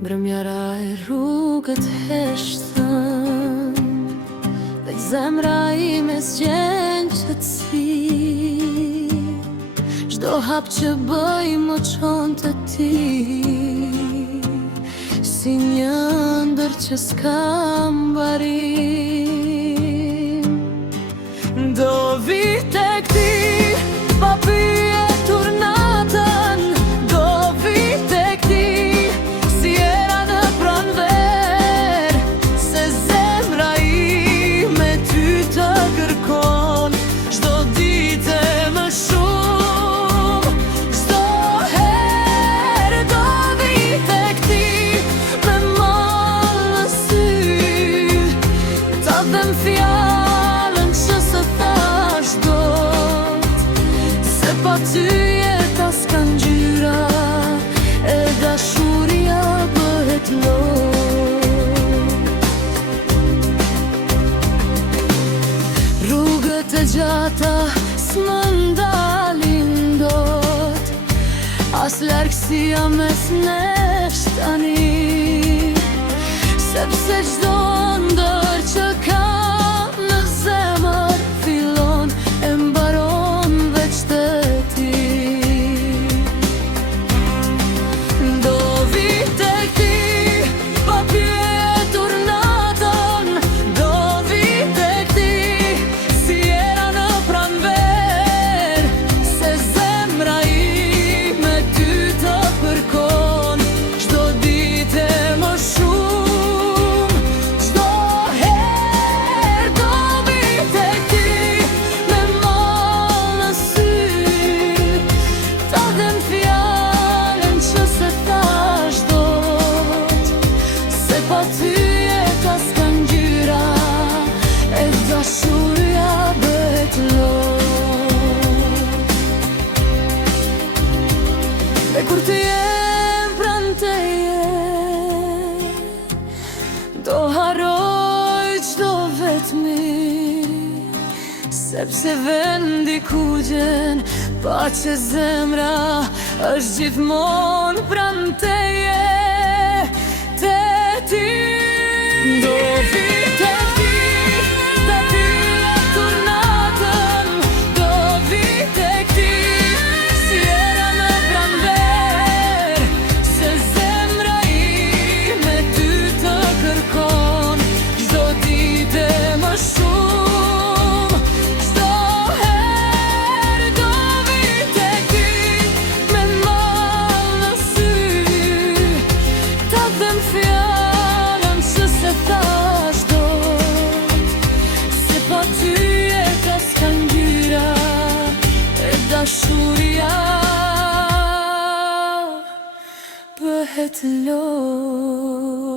Brëmjara e rrugët heshtën, dhe zemra ime s'gjen qëtësi. Çdo hap që bëj më çon të ti, si një ëndër që s'ka mbarim. Do vi tek ti, pa pyetur natën. Do vi tek ti, si era në pranver, se zemra ime ty të kërkon. Çdo ditë më shumë, çdo herë do vi tek ti, me mall në sy, ta them fjalën që së thash dot, se pa ty jeta s'ka ngjyra, e dashuria bëhet lot. Rrugët e gjata s'më ndalin dot, as largësia mes nesh tani, sepse çdo ëndër që kam në zemër fillon e mbaron veç te ti. Do vi tek ti, pa pyetur natën. Do vi tek ti, si era në pranver, se zemra ime ty të kërkon. Çdo ditë më shumë, çdo herë do vi tek ti, me mall në sy, ta them fjalën që se thash dot, se pa ty jeta s'ka ngjyra, e dashuria bëhet lot. Dhe kur të jem pranë teje, do harroj çdo vetmi, sepse vendi ku gjen paqe zemra është gjithmonë pranë teje, te ti. Do vi tek ti, pa pyetur natën. Do vi tek ti, si era në pranver, se zemra ime ty të kërkon. Çdo ditë më shumë, çdo herë do vi tek ti, me mall në sy, ta them fjalën që se thash dot, se pa ty jeta s'ka ngjyra, e dashuria bëhet lot.